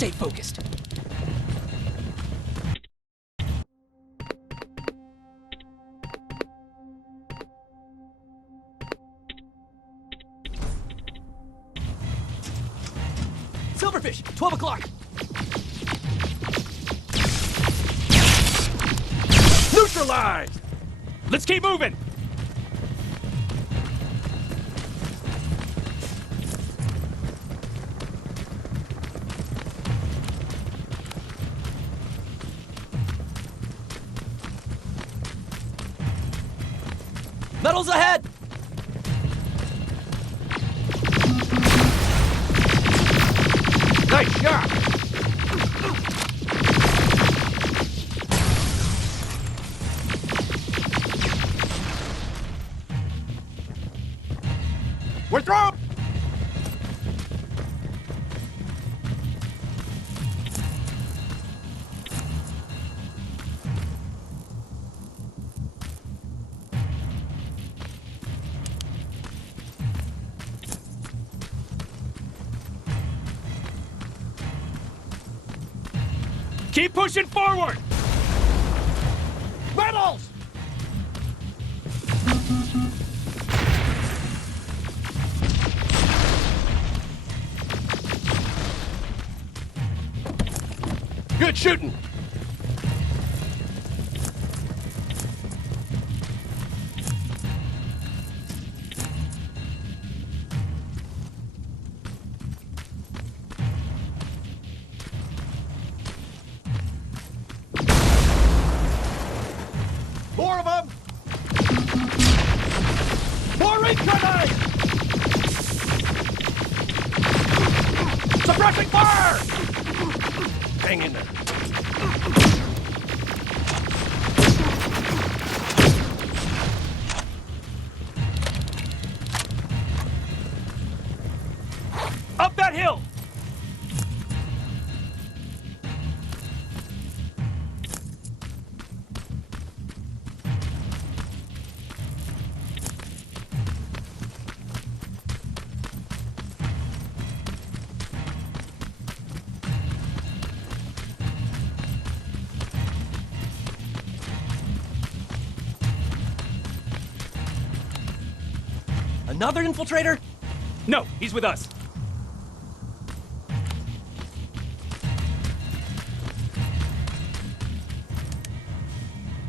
Stay focused. Silverfish, 12 o'clock. Neutralized! Let's keep moving! Metals ahead! Nice shot! We're through! Keep pushing forward! Metals! Good shooting! More of them! More recon! Suppressing fire! Hang in there. Up that hill! Another infiltrator? No, he's with us.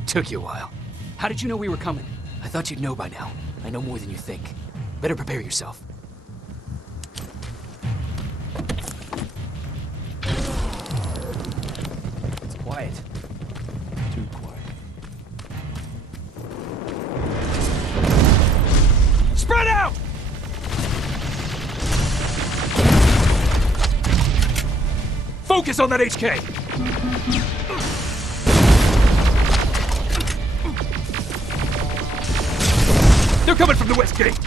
Took you a while. How did you know we were coming? I thought you'd know by now. I know more than you think. Better prepare yourself. It's quiet. Too quiet. Spread out! Focus on that HK! They're coming from the west gate!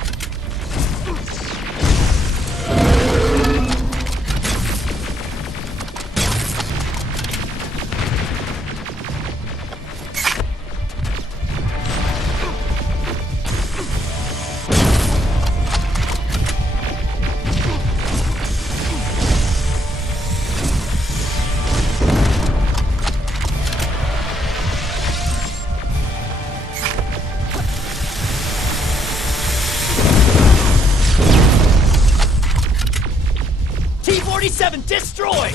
T-47 destroyed!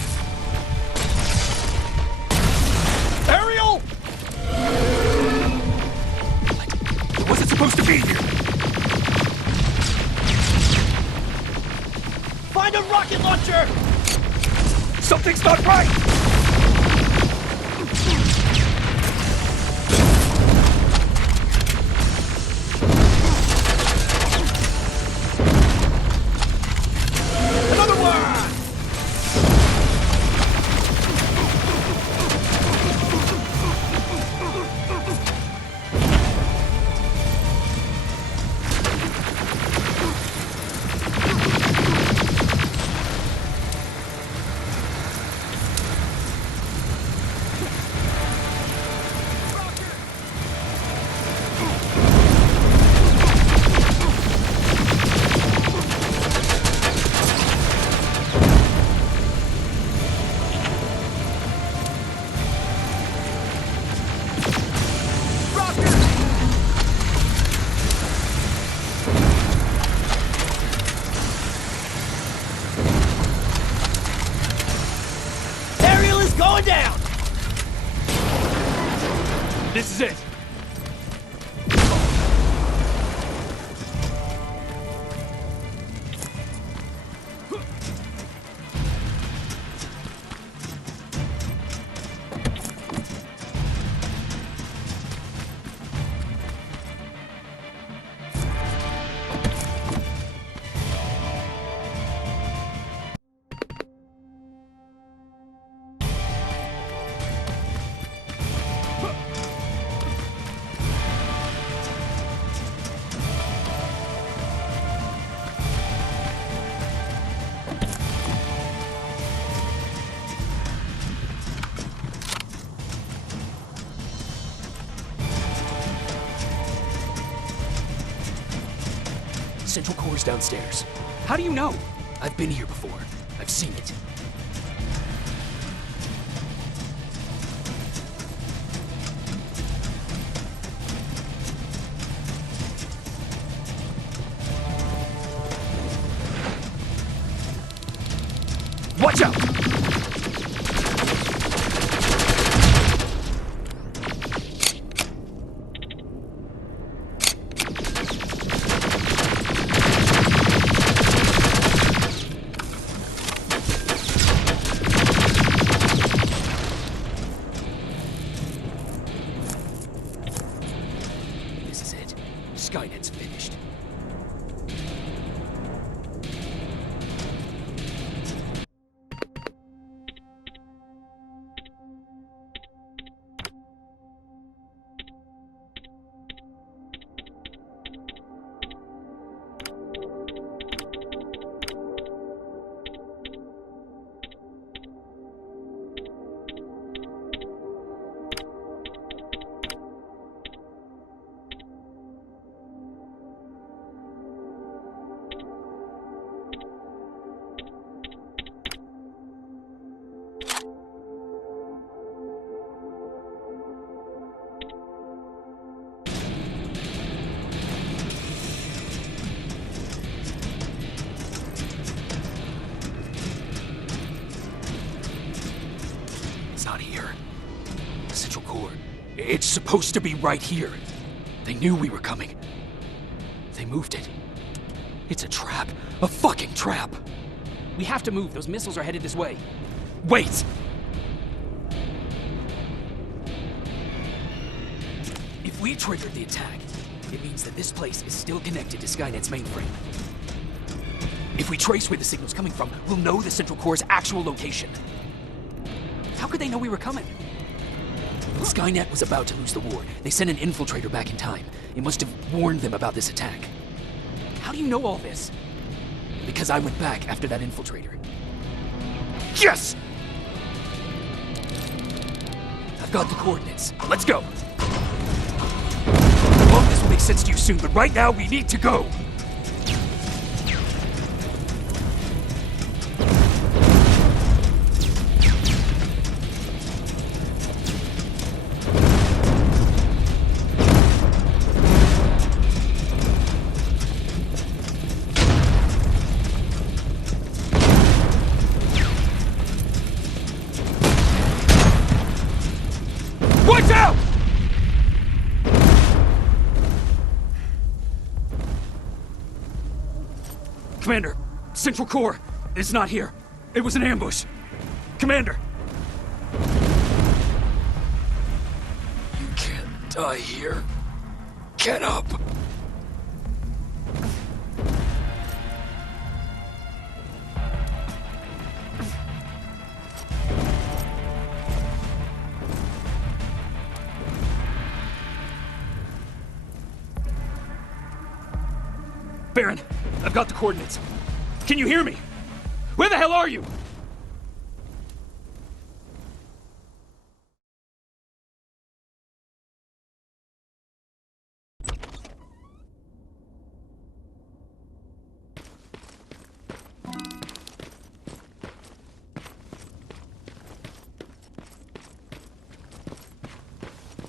Aerial! What? It wasn't supposed to be here! Find a rocket launcher! Something's not right! Another one! Central core's downstairs. How do you know? I've been here before. I've seen it. Watch out! This is it. Skynet's finished. It's not here. The central core. It's supposed to be right here. They knew we were coming. They moved it. It's a trap. A fucking trap. We have to move. Those missiles are headed this way. Wait! If we triggered the attack, it means that this place is still connected to Skynet's mainframe. If we trace where the signal's coming from, we'll know the central core's actual location. How could they know we were coming? When Skynet was about to lose the war, they sent an infiltrator back in time. It must have warned them about this attack. How do you know all this? Because I went back after that infiltrator. Yes! I've got the coordinates. Let's go! All this will make sense to you soon, but right now we need to go! Watch out! Commander, Central Core is not here. It was an ambush. Commander! You can't die here. Get up! Baron, I've got the coordinates. Can you hear me? Where the hell are you?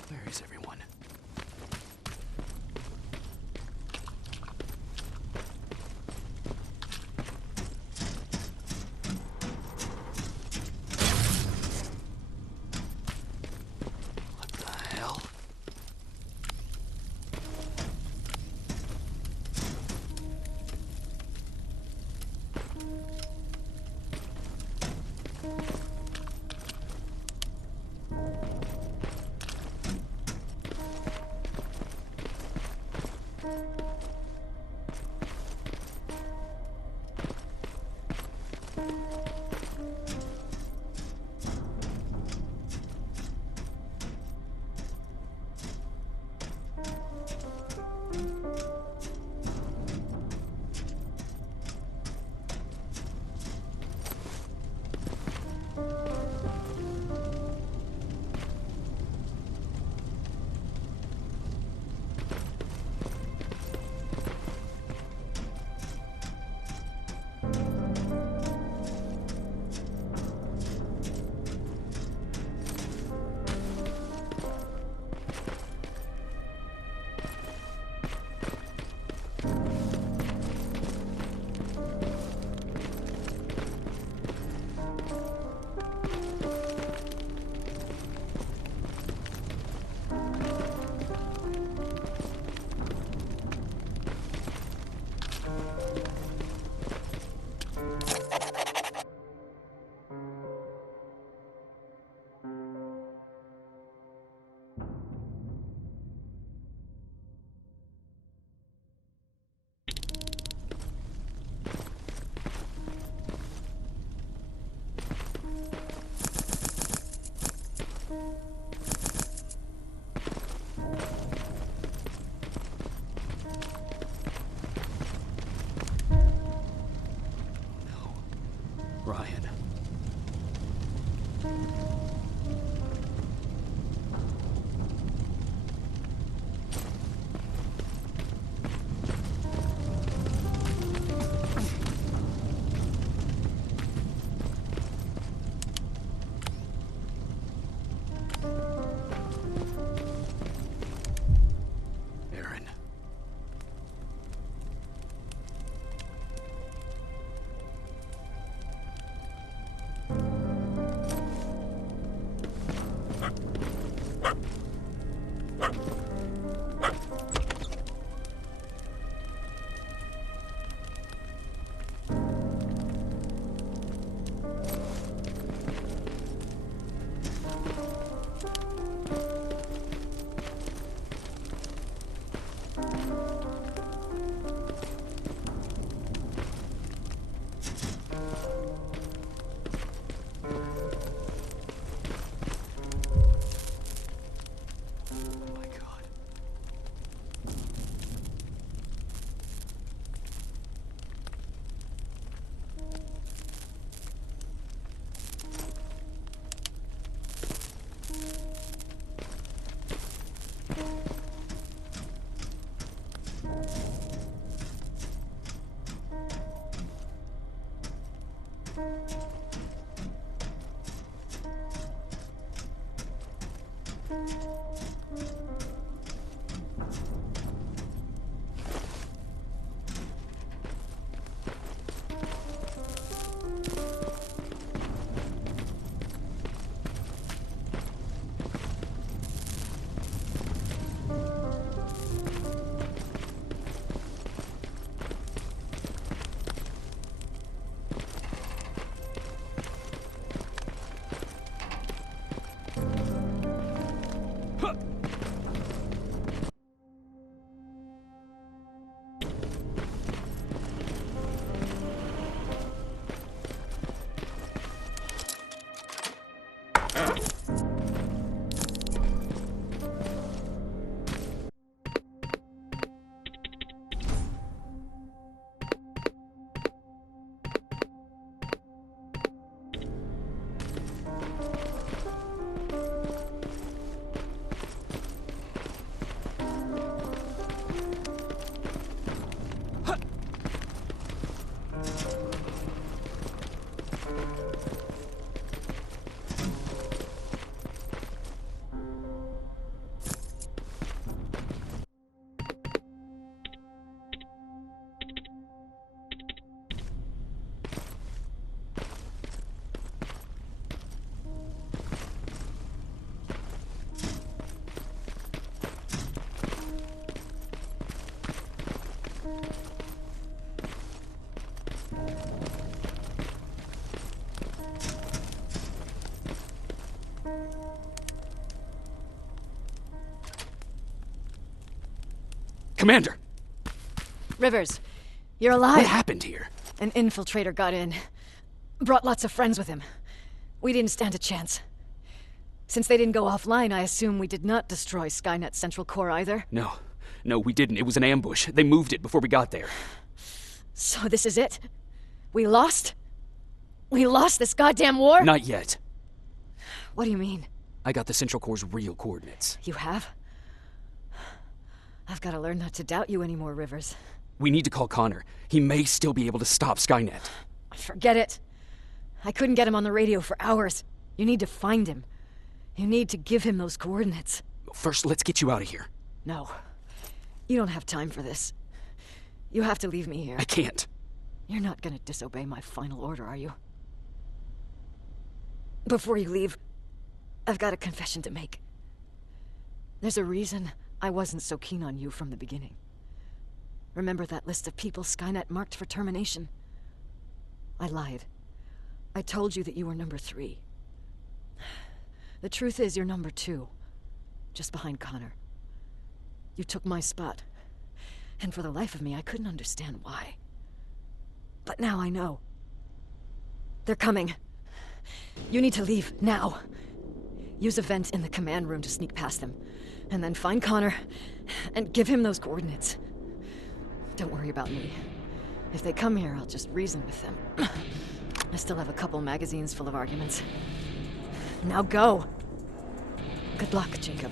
Where is everyone? What the hell? Commander! Rivers, you're alive. What happened here? An infiltrator got in. Brought lots of friends with him. We didn't stand a chance. Since they didn't go offline, I assume we did not destroy Skynet's central core either. No, we didn't. It was an ambush. They moved it before we got there. So this is it? We lost? We lost this goddamn war? Not yet. What do you mean? I got the central core's real coordinates. You have? I've got to learn not to doubt you anymore, Rivers. We need to call Connor. He may still be able to stop Skynet. Forget it. I couldn't get him on the radio for hours. You need to find him. You need to give him those coordinates. First, let's get you out of here. No. You don't have time for this. You have to leave me here. I can't. You're not gonna disobey my final order, are you? Before you leave, I've got a confession to make. There's a reason I wasn't so keen on you from the beginning. Remember that list of people Skynet marked for termination? I lied. I told you that you were number 3. The truth is you're number 2, just behind Connor. You took my spot, and for the life of me, I couldn't understand why. But now I know. They're coming. You need to leave, now. Use a vent in the command room to sneak past them, and then find Connor, and give him those coordinates. Don't worry about me. If they come here, I'll just reason with them. I still have a couple magazines full of arguments. Now go! Good luck, Jacob.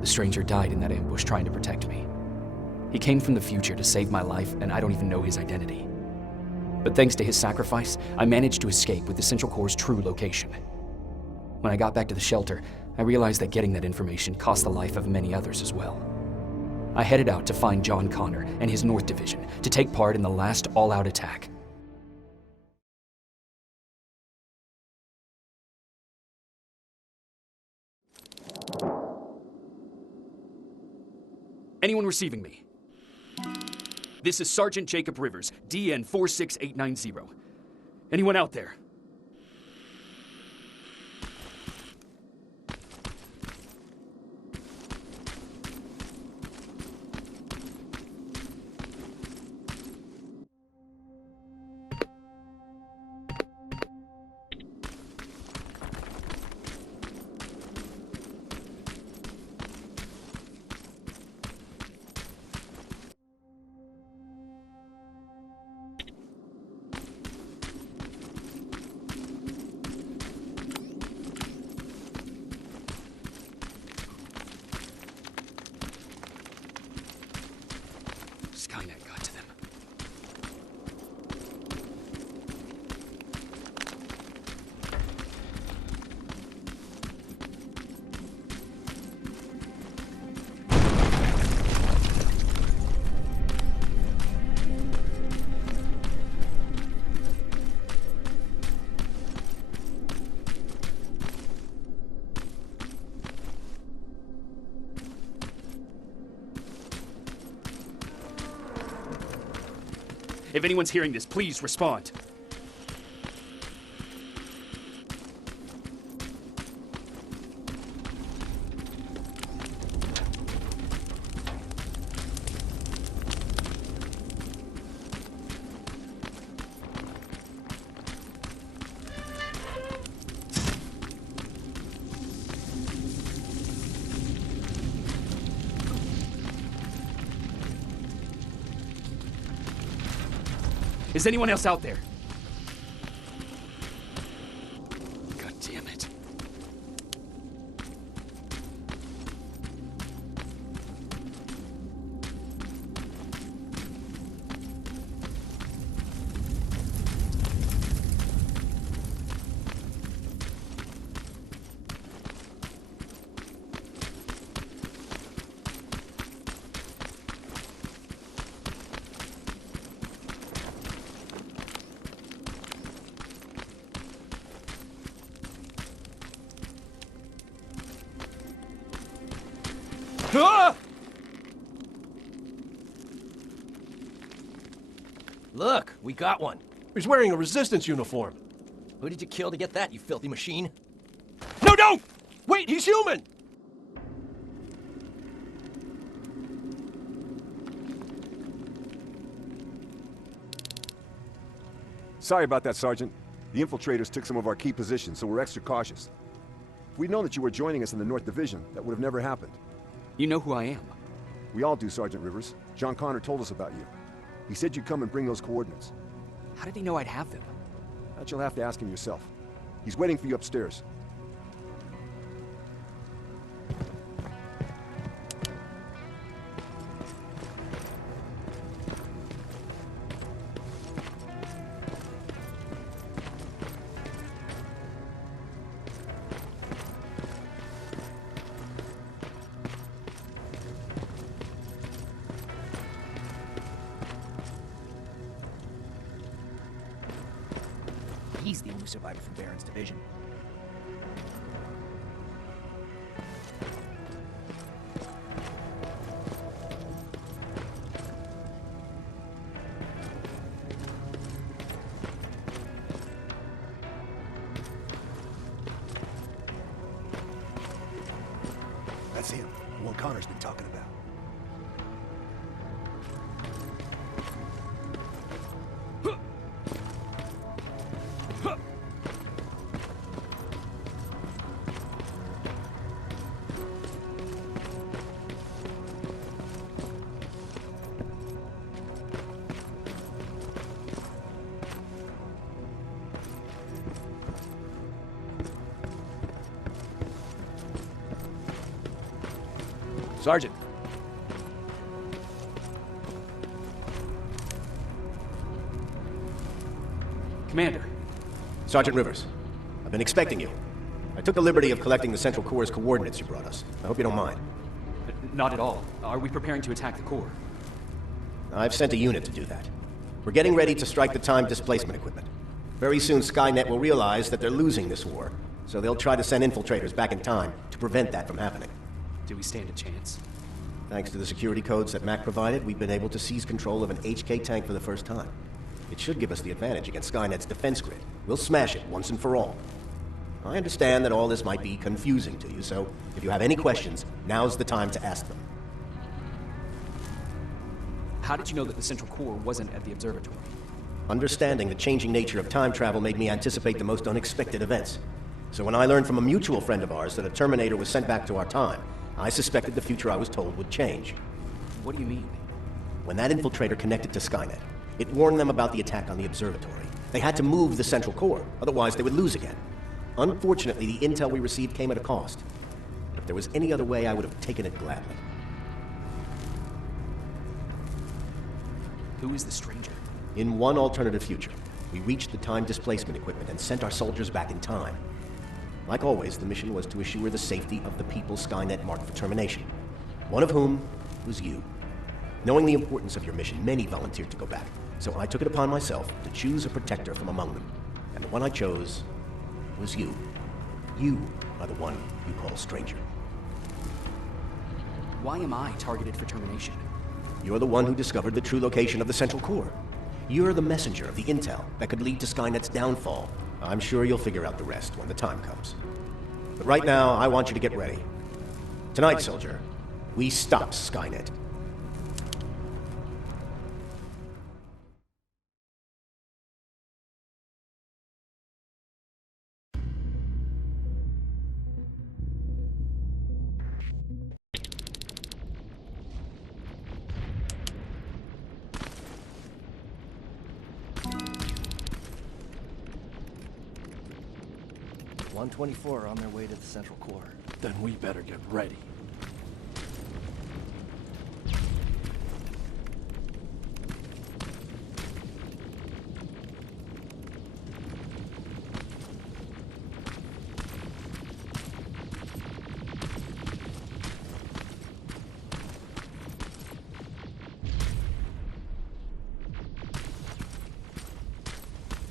The stranger died in that ambush trying to protect me. He came from the future to save my life, and I don't even know his identity. But thanks to his sacrifice, I managed to escape with the Central Core's true location. When I got back to the shelter, I realized that getting that information cost the life of many others as well. I headed out to find John Connor and his North Division to take part in the last all-out attack. Anyone receiving me? This is Sergeant Jacob Rivers, DN 46890. Anyone out there? Skynet got to them. If anyone's hearing this, please respond. Is anyone else out there? God damn it. Ah! Look, we got one. He's wearing a resistance uniform. Who did you kill to get that, you filthy machine? No, don't! Wait, he's human! Sorry about that, Sergeant. The infiltrators took some of our key positions, so we're extra cautious. If we'd known that you were joining us in the North Division, that would have never happened. You know who I am. We all do, Sergeant Rivers. John Connor told us about you. He said you'd come and bring those coordinates. How did he know I'd have them? That you'll have to ask him yourself. He's waiting for you upstairs. He's the only survivor from Baron's division. That's him, the one Connor's been talking about. Sergeant. Commander. Sergeant Rivers, I've been expecting you. I took the liberty of collecting the Central Core's coordinates you brought us. I hope you don't mind. Not at all. Are we preparing to attack the core? I've sent a unit to do that. We're getting ready to strike the time displacement equipment. Very soon Skynet will realize that they're losing this war, so they'll try to send infiltrators back in time to prevent that from happening. Do we stand a chance? Thanks to the security codes that Mac provided, we've been able to seize control of an HK tank for the first time. It should give us the advantage against Skynet's defense grid. We'll smash it once and for all. I understand that all this might be confusing to you, so if you have any questions, now's the time to ask them. How did you know that the Central Core wasn't at the observatory? Understanding the changing nature of time travel made me anticipate the most unexpected events. So when I learned from a mutual friend of ours that a Terminator was sent back to our time, I suspected the future I was told would change. What do you mean? When that infiltrator connected to Skynet, it warned them about the attack on the observatory. They had to move the Central Core, otherwise they would lose again. Unfortunately, the intel we received came at a cost. But if there was any other way, I would have taken it gladly. Who is the stranger? In one alternative future, we reached the time displacement equipment and sent our soldiers back in time. Like always, the mission was to assure the safety of the people Skynet marked for termination. One of whom was you. Knowing the importance of your mission, many volunteered to go back. So I took it upon myself to choose a protector from among them. And the one I chose was you. You are the one you call stranger. Why am I targeted for termination? You're the one who discovered the true location of the Central Core. You're the messenger of the intel that could lead to Skynet's downfall. I'm sure you'll figure out the rest when the time comes. But right now, I want you to get ready. Tonight, soldier, we stop Skynet. "124 are on their way to the Central Core." Then we better get ready.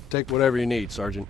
Take whatever you need, Sergeant.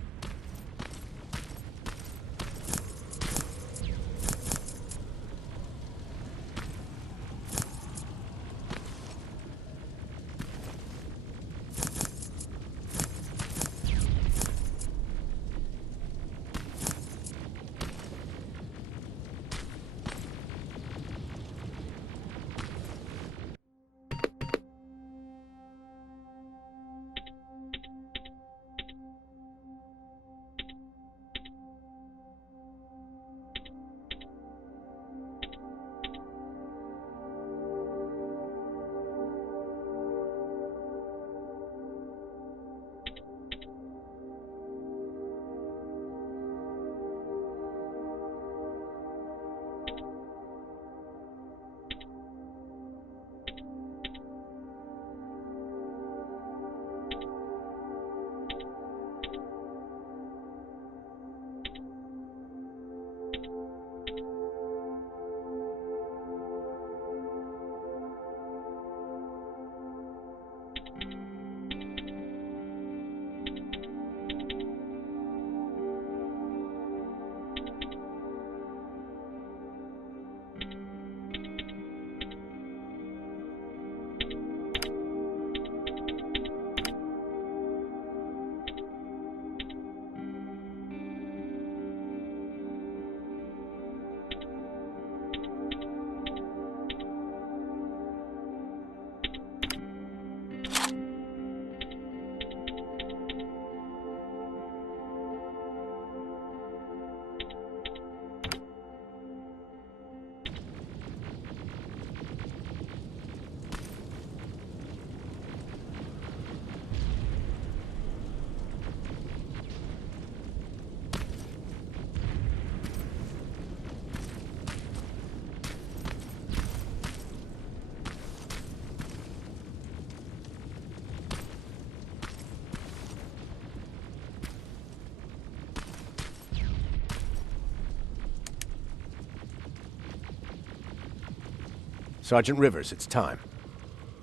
Sergeant Rivers, it's time.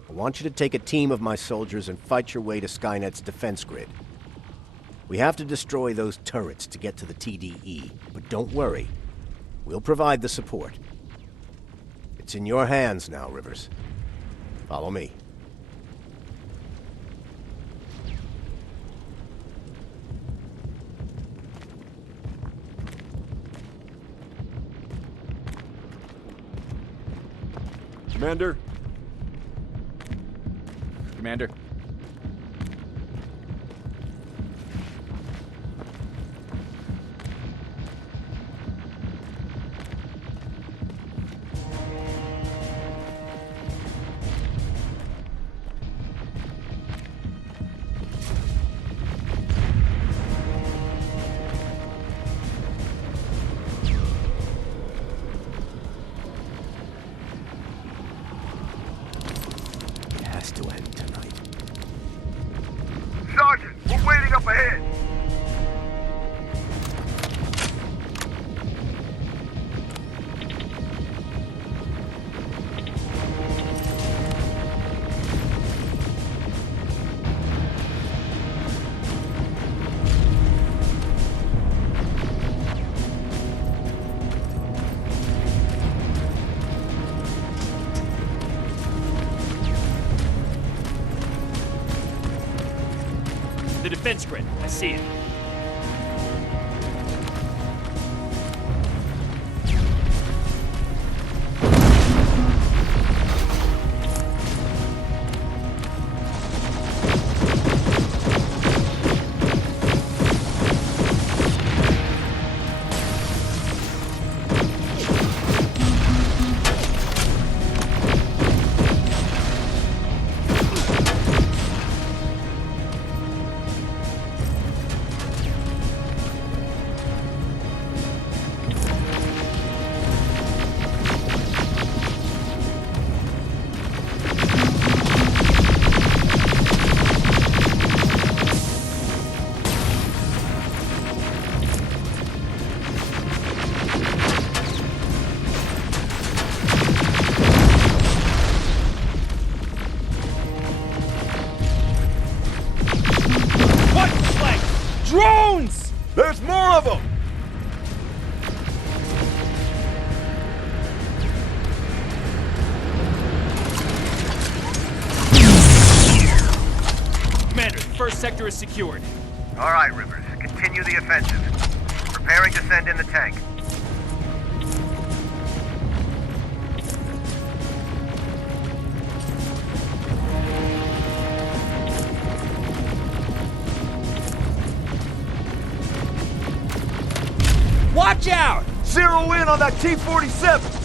I want you to take a team of my soldiers and fight your way to Skynet's defense grid. We have to destroy those turrets to get to the TDE, but don't worry. We'll provide the support. It's in your hands now, Rivers. Follow me. Commander? Commander? It has to end tonight. Sergeant, we're waiting up ahead. The defense grid. I see it. Drones! There's more of them! Commander, the first sector is secured. All right, Rivers. Continue the offensive. Preparing to send in the tank. Watch out! Zero in on that T-47!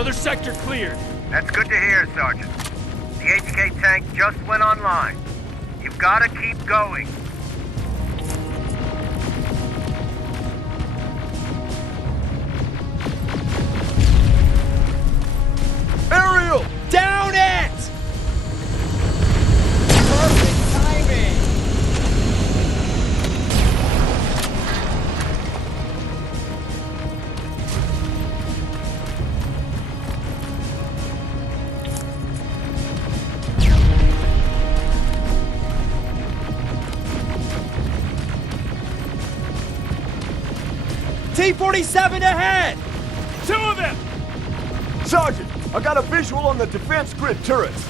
Another sector cleared. That's good to hear, Sergeant. The HK tank just went online. You've gotta keep going. Ariel! Down it! Perfect timing! T-47 ahead! Two of them! Sergeant, I got a visual on the defense grid turrets.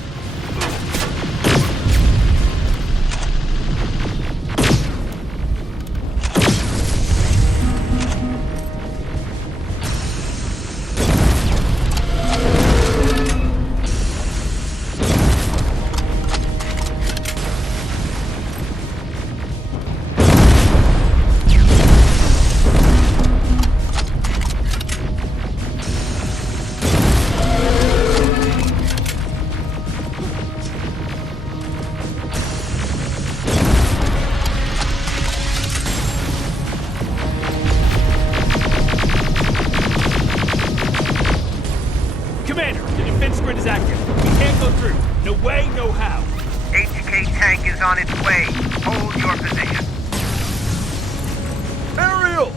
Commander, the defense grid is active. We can't go through. No way, no how. HK tank is on its way. Hold your position. Ariel!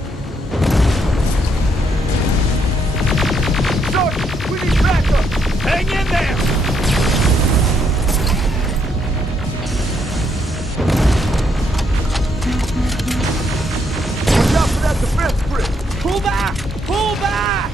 Sergeant, we need backup! Hang in there! Watch out for that defense grid! Pull back! Pull back!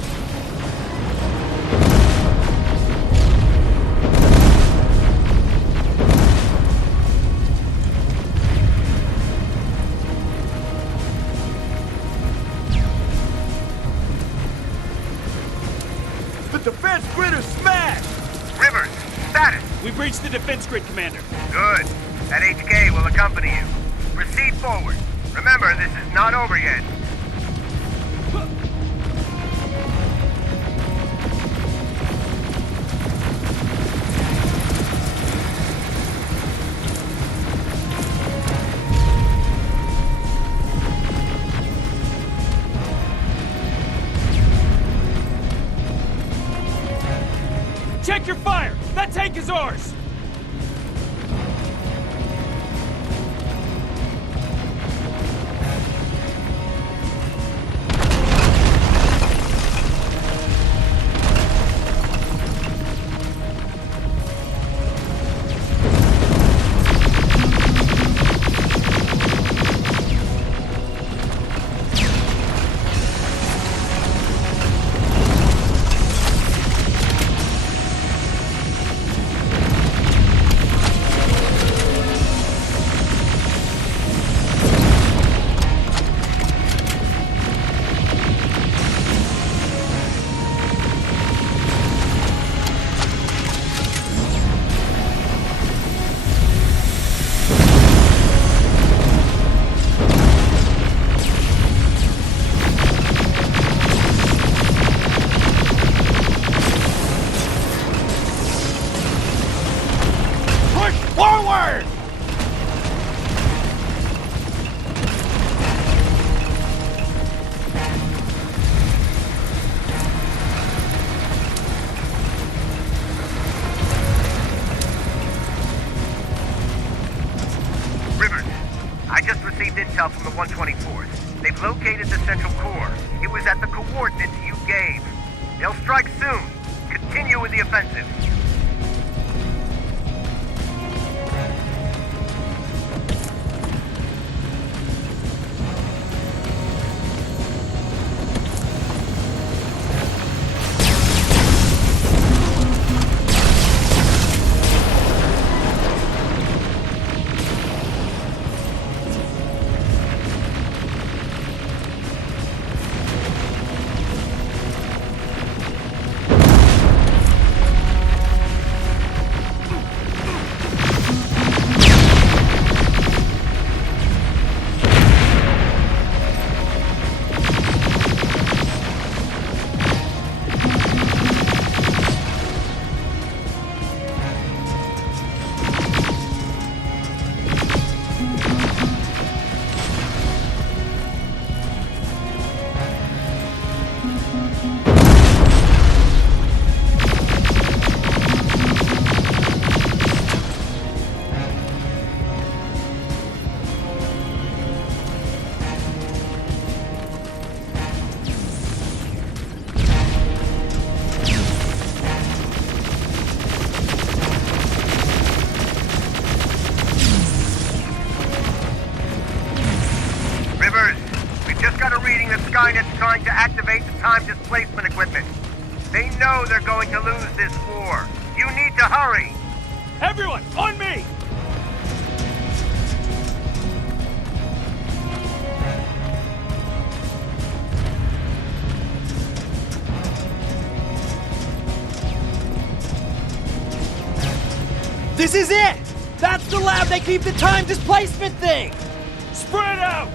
The defense grid is smashed! Rivers, status. We breached the defense grid, Commander. Good. That HK will accompany you. Proceed forward. Remember, this is not over yet. Check your fire! That tank is ours! Forward! Rivers, I just received intel from the 124th. They've located the central core. It was at the coordinates you gave. They'll strike soon. Continue with the offensive. activate the time displacement equipment. They know they're going to lose this war. You need to hurry! Everyone, on me! This is it! That's the lab they keep the time displacement thing! Spread out!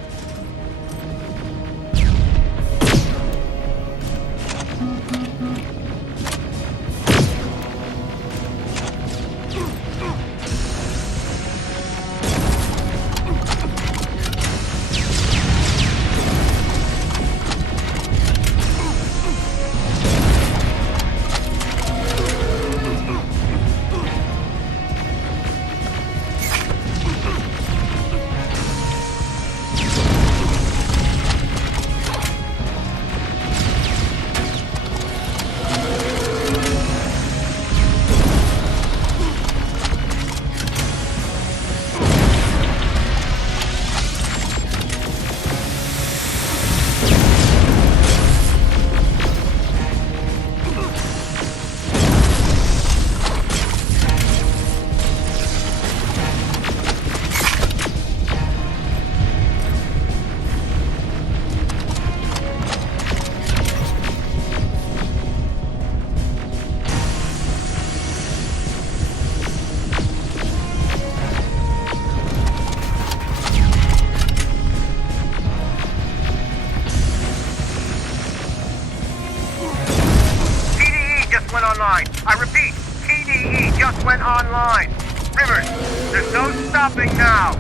I repeat, TDE just went online. Rivers, there's no stopping now.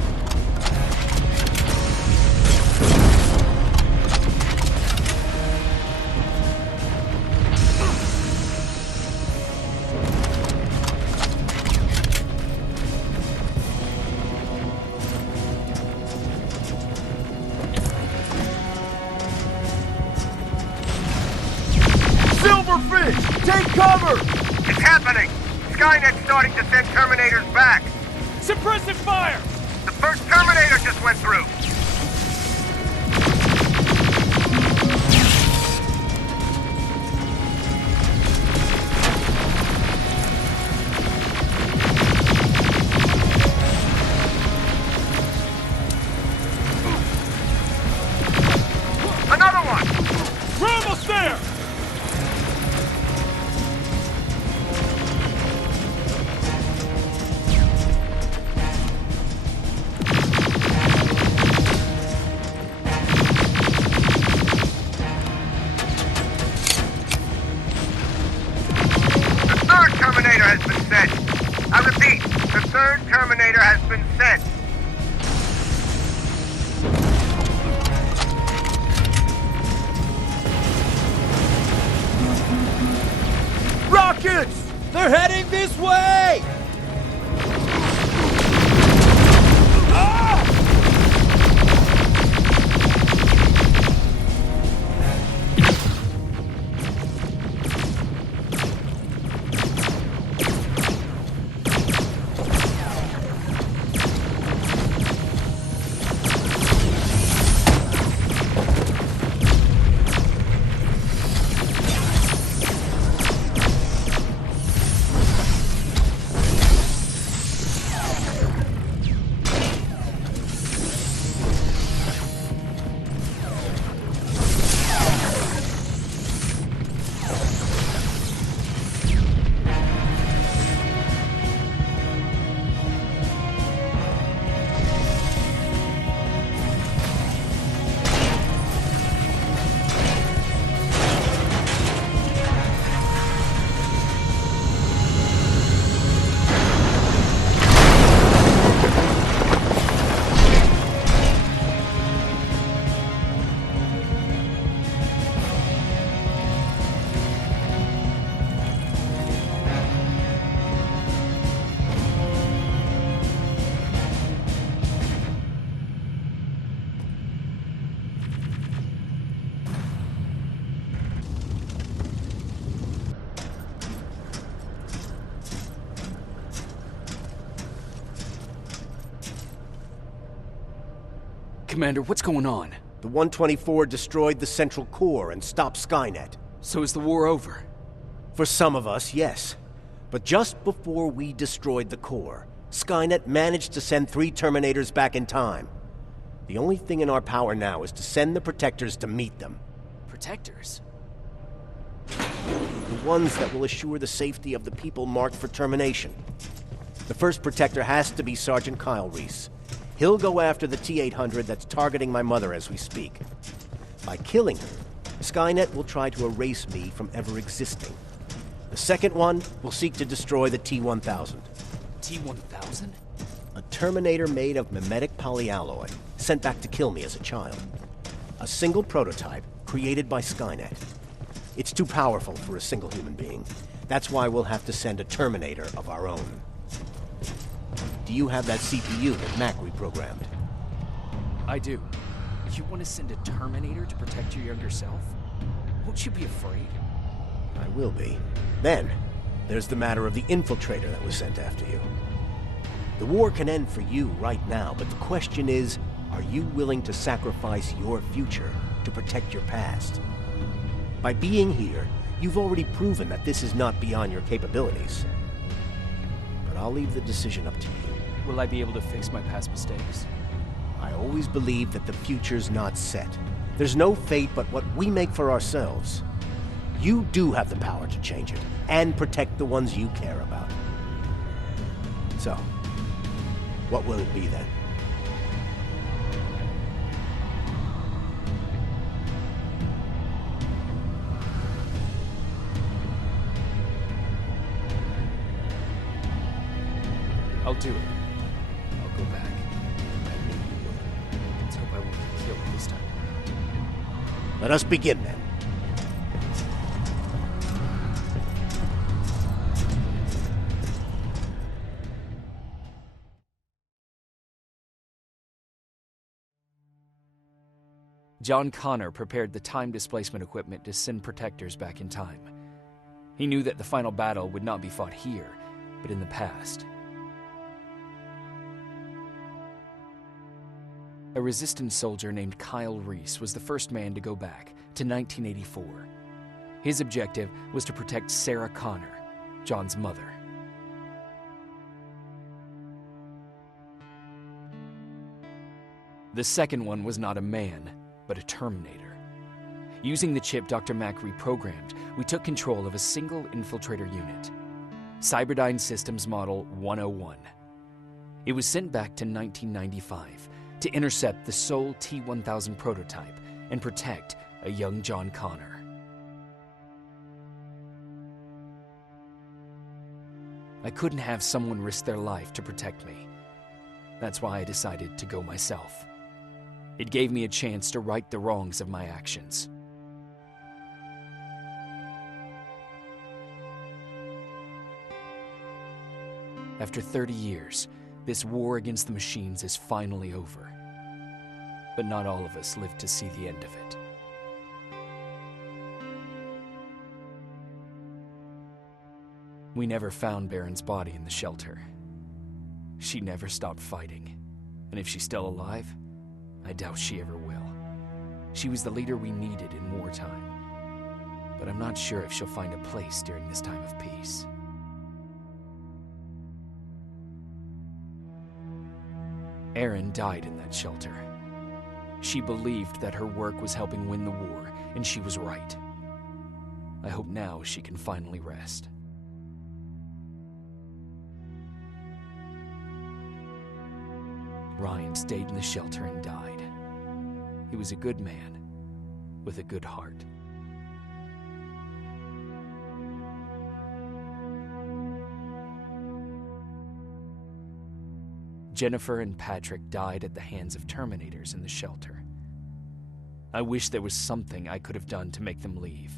Silverfish, take cover! It's happening! Skynet's starting to send Terminators back! Suppressive fire! The first Terminator just went through! Another one! We're almost there! Terminator has been sent. I repeat, the third Terminator has been sent. Rockets! They're heading this way! Commander, what's going on? The 124 destroyed the Central Core and stopped Skynet. So is the war over? For some of us, yes. But just before we destroyed the core, Skynet managed to send 3 Terminators back in time. The only thing in our power now is to send the Protectors to meet them. Protectors? The ones that will assure the safety of the people marked for termination. The first Protector has to be Sergeant Kyle Reese. He'll go after the T-800 that's targeting my mother as we speak. By killing her, Skynet will try to erase me from ever existing. The second one will seek to destroy the T-1000. T-1000? A Terminator made of mimetic polyalloy, sent back to kill me as a child. A single prototype created by Skynet. It's too powerful for a single human being. That's why we'll have to send a Terminator of our own. Do you have that CPU that Mac reprogrammed? I do. You want to send a Terminator to protect your younger self? Won't you be afraid? I will be. Then, there's the matter of the infiltrator that was sent after you. The war can end for you right now, but the question is, are you willing to sacrifice your future to protect your past? By being here, you've already proven that this is not beyond your capabilities. But I'll leave the decision up to you. Will I be able to fix my past mistakes? I always believe that the future's not set. There's no fate but what we make for ourselves. You do have the power to change it, and protect the ones you care about. So, what will it be then? I'll do it. I'll go back. I knew you would. Let's hope I won't get killed this time around. Let us begin then. John Connor prepared the time displacement equipment to send Protectors back in time. He knew that the final battle would not be fought here, but in the past. A resistance soldier named Kyle Reese was the first man to go back to 1984. His objective was to protect Sarah Connor, John's mother. The second one was not a man, but a Terminator. Using the chip Dr. Mack reprogrammed, we took control of a single infiltrator unit, Cyberdyne Systems Model 101. It was sent back to 1995 to intercept the sole T-1000 prototype and protect a young John Connor. I couldn't have someone risk their life to protect me. That's why I decided to go myself. It gave me a chance to right the wrongs of my actions. After 30 years, this war against the machines is finally over. But not all of us lived to see the end of it. We never found Baron's body in the shelter. She never stopped fighting, and if she's still alive, I doubt she ever will. She was the leader we needed in wartime, but I'm not sure if she'll find a place during this time of peace. Erin died in that shelter. She believed that her work was helping win the war, and she was right. I hope now she can finally rest. Ryan stayed in the shelter and died. He was a good man, with a good heart. Jennifer and Patrick died at the hands of Terminators in the shelter. I wish there was something I could have done to make them leave.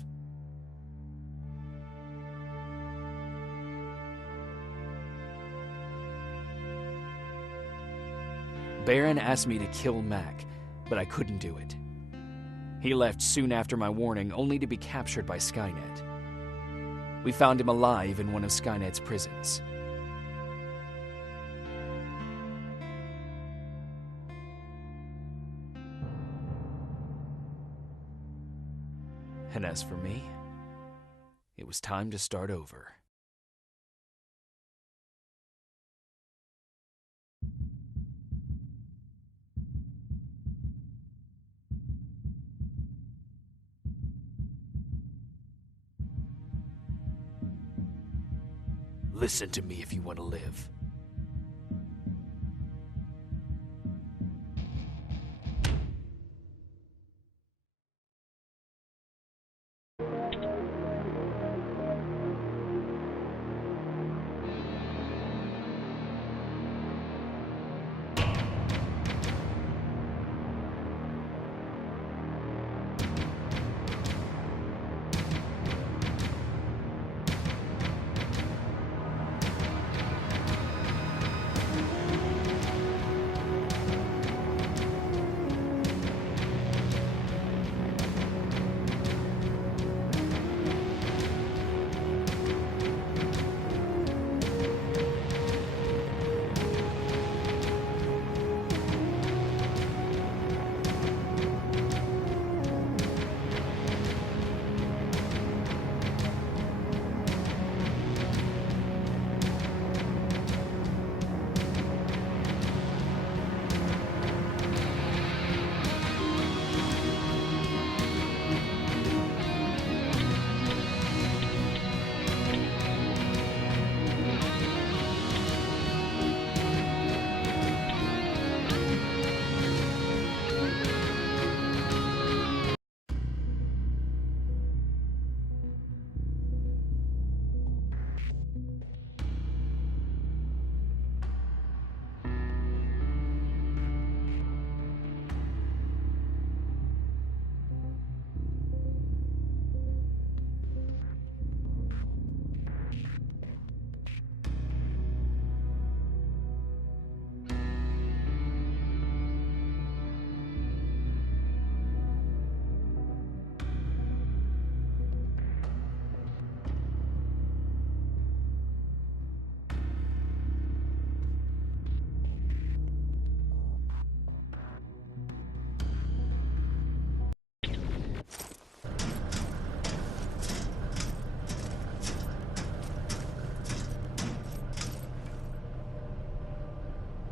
Baron asked me to kill Mac, but I couldn't do it. He left soon after my warning, only to be captured by Skynet. We found him alive in one of Skynet's prisons. And as for me, it was time to start over. Listen to me if you want to live.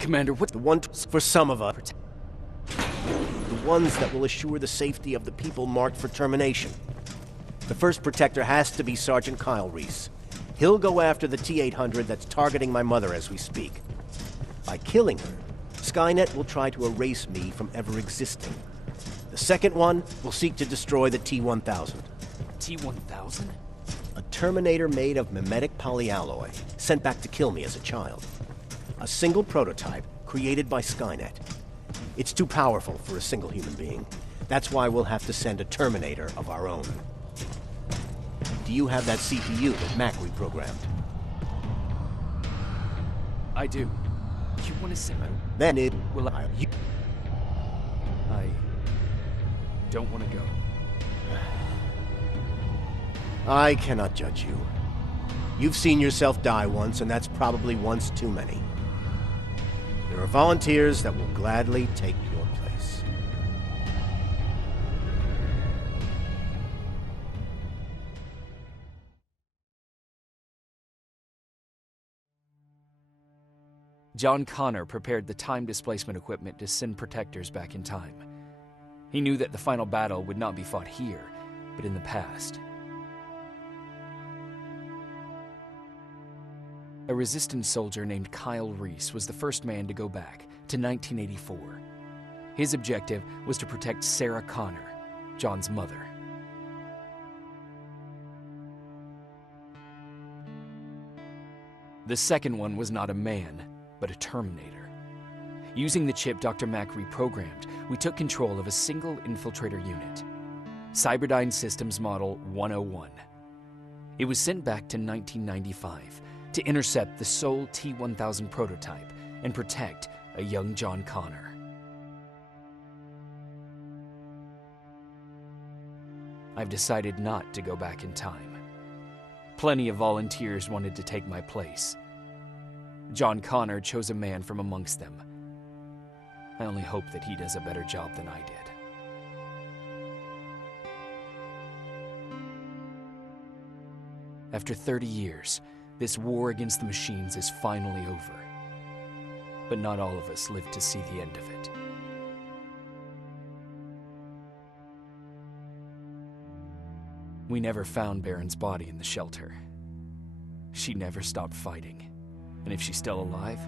Commander, what? The one for some of us. The ones that will assure the safety of the people marked for termination. The first protector has to be Sergeant Kyle Reese. He'll go after the T-800 that's targeting my mother as we speak. By killing her, Skynet will try to erase me from ever existing. The second one will seek to destroy the T-1000. T-1000? A Terminator made of mimetic polyalloy, sent back to kill me as a child. A single prototype created by Skynet. It's too powerful for a single human being. That's why we'll have to send a Terminator of our own. Do you have that CPU that Mac reprogrammed? I do. You want to send me? Then it Will I don't want to go. I cannot judge you. You've seen yourself die once, and that's probably once too many. There are volunteers that will gladly take your place. John Connor prepared the time displacement equipment to send protectors back in time. He knew that the final battle would not be fought here, but in the past. A resistance soldier named Kyle Reese was the first man to go back to 1984. His objective was to protect Sarah Connor, John's mother. The second one was not a man, but a Terminator. Using the chip Dr. Mack reprogrammed, we took control of a single infiltrator unit, Cyberdyne Systems Model 101. It was sent back to 1995 to intercept the sole T-1000 prototype and protect a young John Connor. I've decided not to go back in time. Plenty of volunteers wanted to take my place. John Connor chose a man from amongst them. I only hope that he does a better job than I did. After 30 years, this war against the machines is finally over. But not all of us lived to see the end of it. We never found Baron's body in the shelter. She never stopped fighting, and if she's still alive,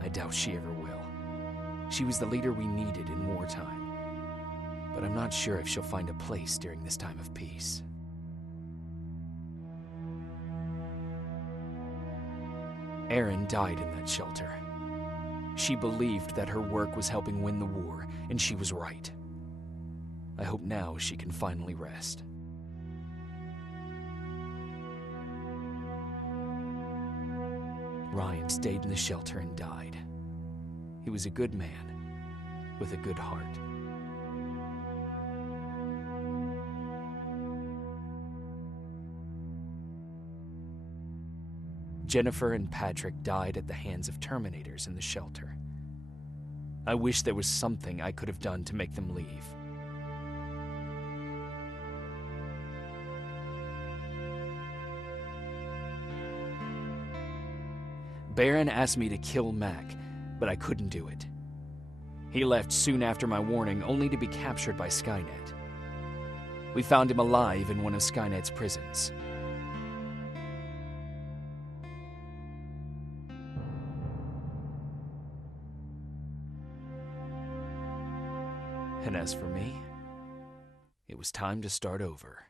I doubt she ever will. She was the leader we needed in wartime, but I'm not sure if she'll find a place during this time of peace. Erin died in that shelter. She believed that her work was helping win the war, and she was right. I hope now she can finally rest. Ryan stayed in the shelter and died. He was a good man, with a good heart. Jennifer and Patrick died at the hands of Terminators in the shelter. I wish there was something I could have done to make them leave. Baron asked me to kill Mac, but I couldn't do it. He left soon after my warning, only to be captured by Skynet. We found him alive in one of Skynet's prisons. And as for me, it was time to start over.